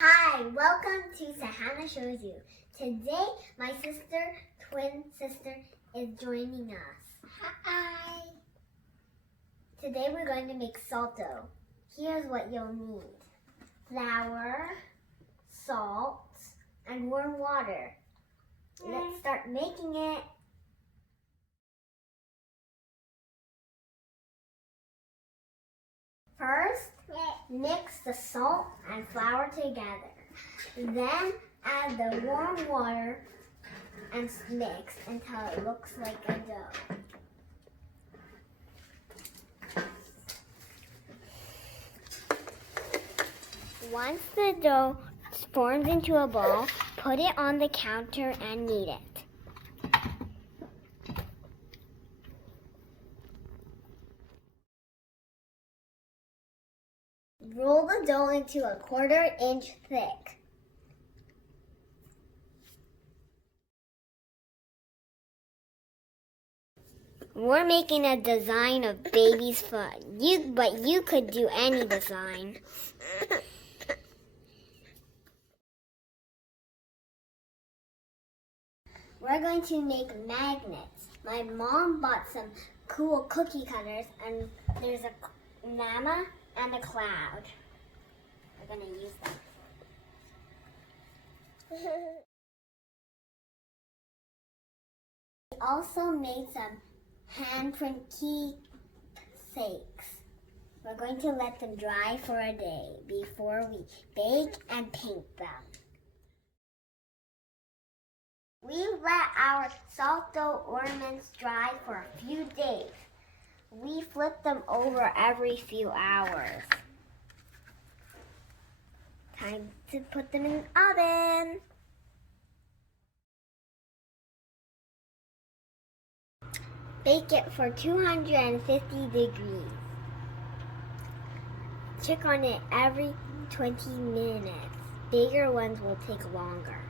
Hi, welcome to Sahanna Shows You. Today, my twin sister, is joining us. Hi. Today we're going to make salt dough. Here's what you'll need. Flour, salt, and warm water. Let's start making it. First, mix the salt and flour together. Then add the warm water and mix until it looks like a dough. Once the dough forms into a ball, put it on the counter and knead it. Roll the dough into a 1/4 inch thick. We're making a design of baby's foot, but you could do any design. We're going to make magnets. My mom bought some cool cookie cutters, and there's a llama and a cloud. We're going to use them. We also made some handprint keepsakes. We're going to let them dry for a day before we bake and paint them. We let our salt dough ornaments dry for a few days. We flip them over every few hours. Time to put them in the oven. Bake it for 250 degrees. Check on it every 20 minutes. Bigger ones will take longer.